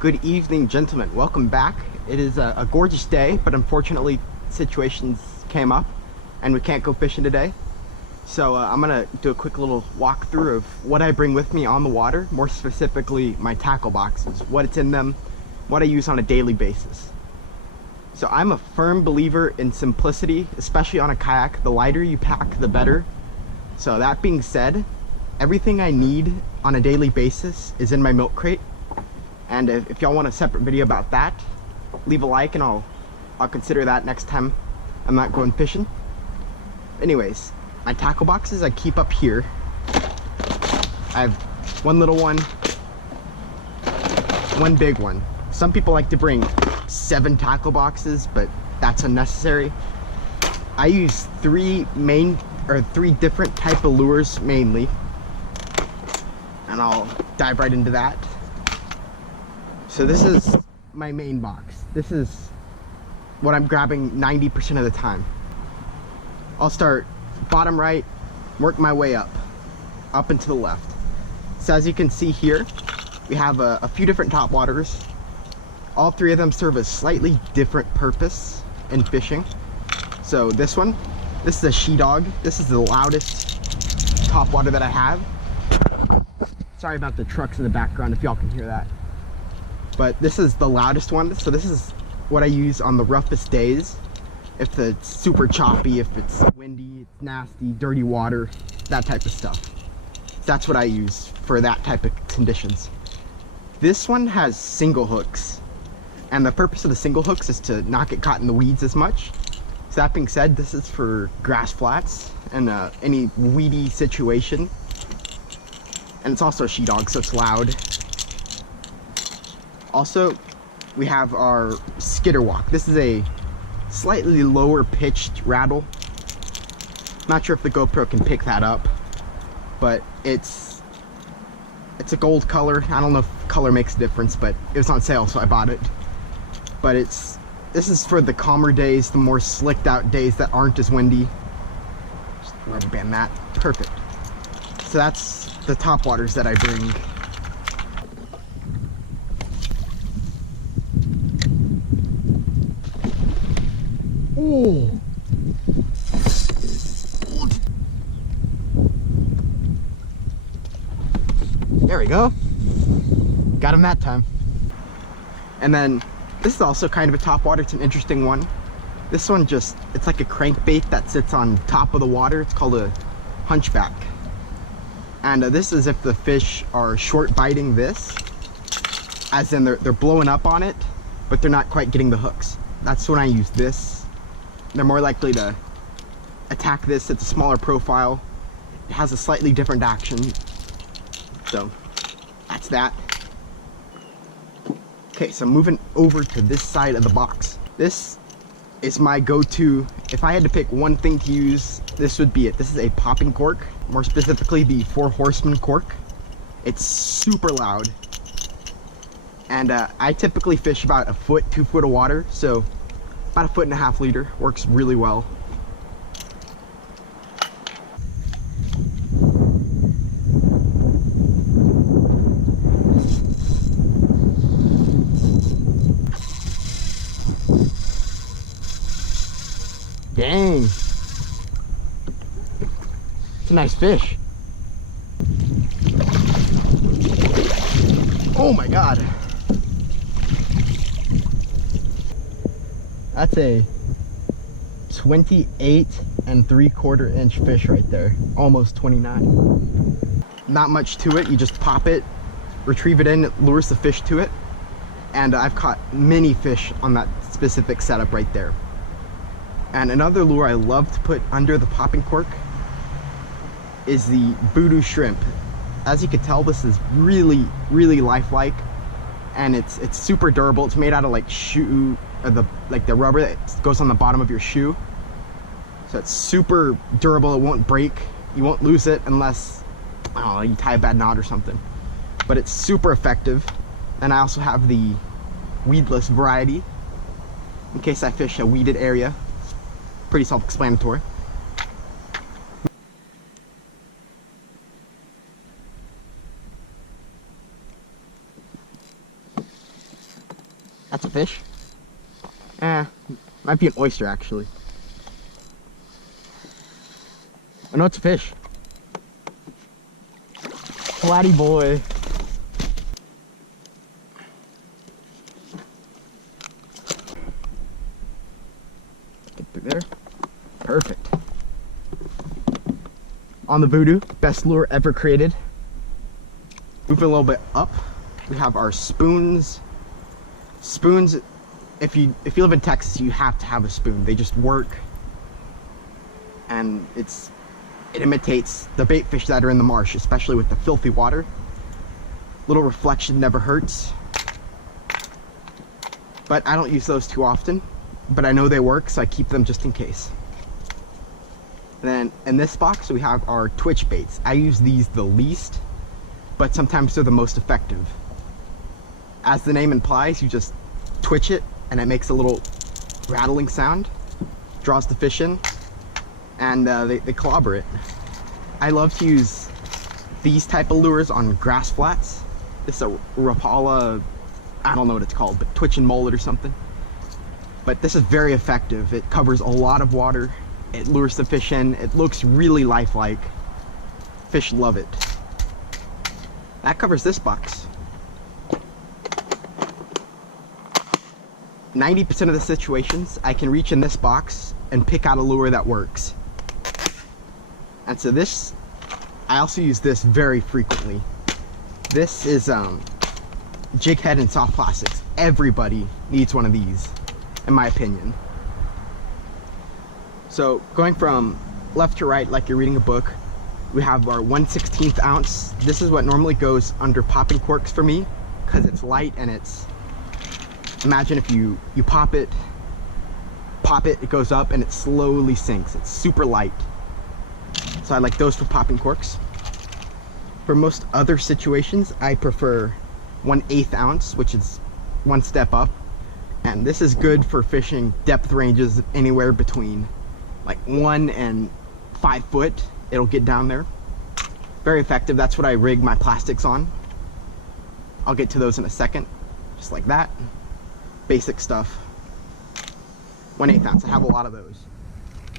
Good evening, gentlemen. Welcome back. It is a gorgeous day, but unfortunately situations came up and we can't go fishing today. So I'm gonna do a quick little walkthrough of what I bring with me on the water, more specifically my tackle boxes, what it's in them, what I use on a daily basis. So I'm a firm believer in simplicity, especially on a kayak. The lighter you pack, the better. So that being said, everything I need on a daily basis is in my milk crate. And if y'all want a separate video about that, leave a like and I'll consider that next time I'm not going fishing. Anyways, my tackle boxes I keep up here. I have one little one, one big one. Some people like to bring 7 tackle boxes, but that's unnecessary. I use three different type of lures mainly, and I'll dive right into that. So this is my main box. This is what I'm grabbing 90% of the time. I'll start bottom right, work my way up and to the left. So as you can see here, we have a few different topwaters. All 3 of them serve a slightly different purpose in fishing. So this is a she-dog. This is the loudest topwater that I have. Sorry about the trucks in the background if y'all can hear that. But this is the loudest one, so this is what I use on the roughest days. If it's super choppy, if it's windy, it's nasty, dirty water, that type of stuff. That's what I use for that type of conditions. This one has single hooks, and the purpose of the single hooks is to not get caught in the weeds as much. So that being said, this is for grass flats and any weedy situation. And it's also a she-dog, so it's loud. Also, we have our skitter walk. This is a slightly lower pitched rattle. Not sure if the GoPro can pick that up, but it's a gold color. I don't know if color makes a difference, but it was on sale, so I bought it. But this is for the calmer days, the more slicked out days that aren't as windy. Just rubber band that. Perfect. So that's the topwaters that I bring. Oh. There we go. Got him that time. And then this is also kind of a topwater. It's an interesting one. This one it's like a crankbait that sits on top of the water. It's called a hunchback. And this is if the fish are short biting this, as in they're blowing up on it, but they're not quite getting the hooks. That's when I use this. They're more likely to attack this. It's a smaller profile. It has a slightly different action. So that's that. Okay, so moving over to this side of the box. This is my go-to. If I had to pick one thing to use, this would be it. This is a popping cork, more specifically the 4 Horsemen cork. It's super loud. And I typically fish about 1 foot, 2 foot of water, so about 1.5 liter, works really well. Dang, it's a nice fish. Oh my God. That's a 28 3/4 inch fish right there. Almost 29. Not much to it. You just pop it, retrieve it in, it lures the fish to it. And I've caught many fish on that specific setup right there. And another lure I love to put under the popping cork is the Voodoo Shrimp. As you can tell, this is really, really lifelike. And it's super durable. It's made out of like shoe, or the rubber that goes on the bottom of your shoe. So it's super durable. It won't break. You won't lose it unless, I don't know, you tie a bad knot or something. But it's super effective. And I also have the weedless variety in case I fish a weeded area. Pretty self-explanatory. That's a fish. Might be an oyster actually. Oh no, it's a fish. Flatty boy. Get through there. Perfect. On the Voodoo, best lure ever created. Moving a little bit up, we have our spoons. Spoons, if you live in Texas, you have to have a spoon. They just work, and it imitates the bait fish that are in the marsh, especially with the filthy water. Little reflection never hurts. But I don't use those too often, but I know they work, so I keep them just in case. And then in this box, we have our twitch baits. I use these the least, but sometimes they're the most effective. As the name implies, you just twitch it and it makes a little rattling sound, draws the fish in, and they clobber it. I love to use these type of lures on grass flats. It's a Rapala, I don't know what it's called, but twitch and mullet or something. But this is very effective. It covers a lot of water. It lures the fish in. It looks really lifelike. Fish love it. That covers this box. 90% of the situations I can reach in this box and pick out a lure that works. And so this, I also use this very frequently. This is jig head and soft plastics. Everybody needs one of these, in my opinion. So going from left to right, like you're reading a book, we have our 1/16 ounce. This is what normally goes under popping corks for me, because it's light and it's, imagine if you pop it, it goes up and it slowly sinks. It's super light. So I like those for popping corks. For most other situations, I prefer 1/8 ounce, which is one step up. And this is good for fishing depth ranges anywhere between like 1 and 5 foot. It'll get down there. Very effective. That's what I rig my plastics on. I'll get to those in a second. Just like that. Basic stuff. 1/8 ounce. I have a lot of those.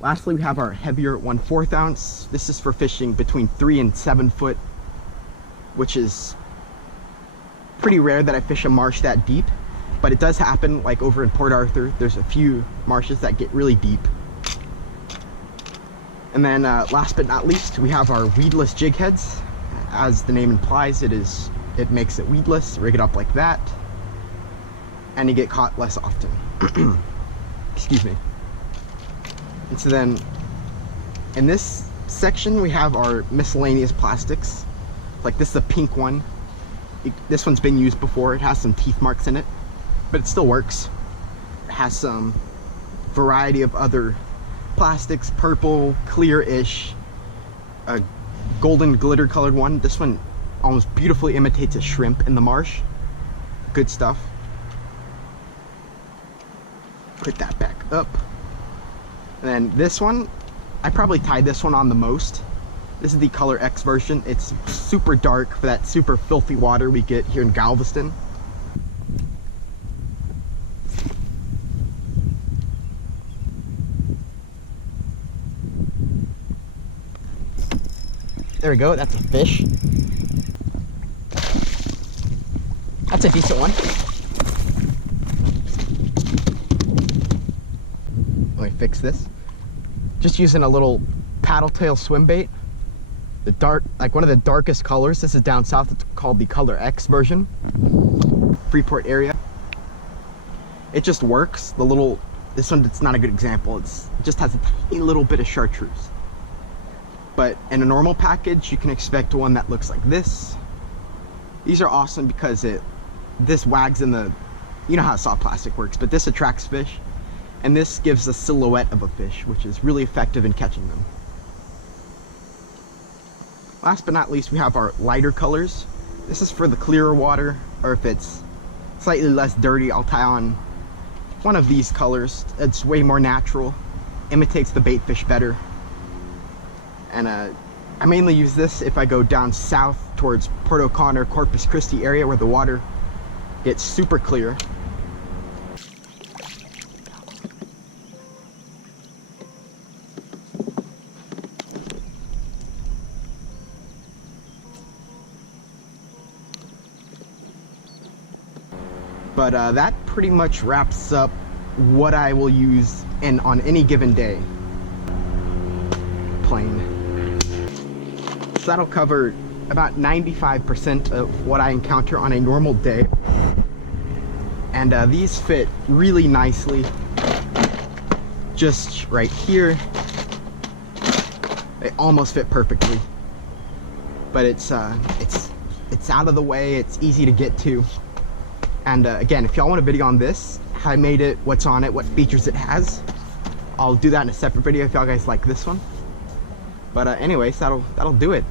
Lastly, we have our heavier 1/4 ounce. This is for fishing between 3 and 7 foot, which is pretty rare that I fish a marsh that deep, but it does happen. Like over in Port Arthur, there's a few marshes that get really deep. And then last but not least, we have our weedless jig heads. As the name implies, it makes it weedless. Rig it up like that, and you get caught less often. Excuse me. And so then in this section, we have our miscellaneous plastics. Like this is a pink one. This one's been used before. It has some teeth marks in it, but it still works. It has some variety of other plastics, purple, clear-ish, a golden glitter colored one. This one almost beautifully imitates a shrimp in the marsh. Good stuff. Put that back up. And then this one, I probably tied this one on the most. This is the Color X version. It's super dark for that super filthy water we get here in Galveston. There we go, that's a fish. That's a decent one. Let me fix this. Just using a little paddle tail swim bait. The dark, like one of the darkest colors. This is down south, it's called the Color X version. Freeport area. It just works. This one, it's not a good example. It just has a tiny little bit of chartreuse. But in a normal package, you can expect one that looks like this. These are awesome because this wags in the, you know how soft plastic works, but this attracts fish. And this gives a silhouette of a fish, which is really effective in catching them. Last but not least, we have our lighter colors. This is for the clearer water, or if it's slightly less dirty, I'll tie on one of these colors. It's way more natural, imitates the bait fish better. And I mainly use this if I go down south towards Port O'Connor, Corpus Christi area where the water gets super clear. But that pretty much wraps up what I will use on any given day. Plain. So that'll cover about 95% of what I encounter on a normal day. And these fit really nicely. Just right here. They almost fit perfectly. But it's out of the way, it's easy to get to. And again, if y'all want a video on this, how I made it, what's on it, what features it has, I'll do that in a separate video if y'all guys like this one. But anyways, that'll do it.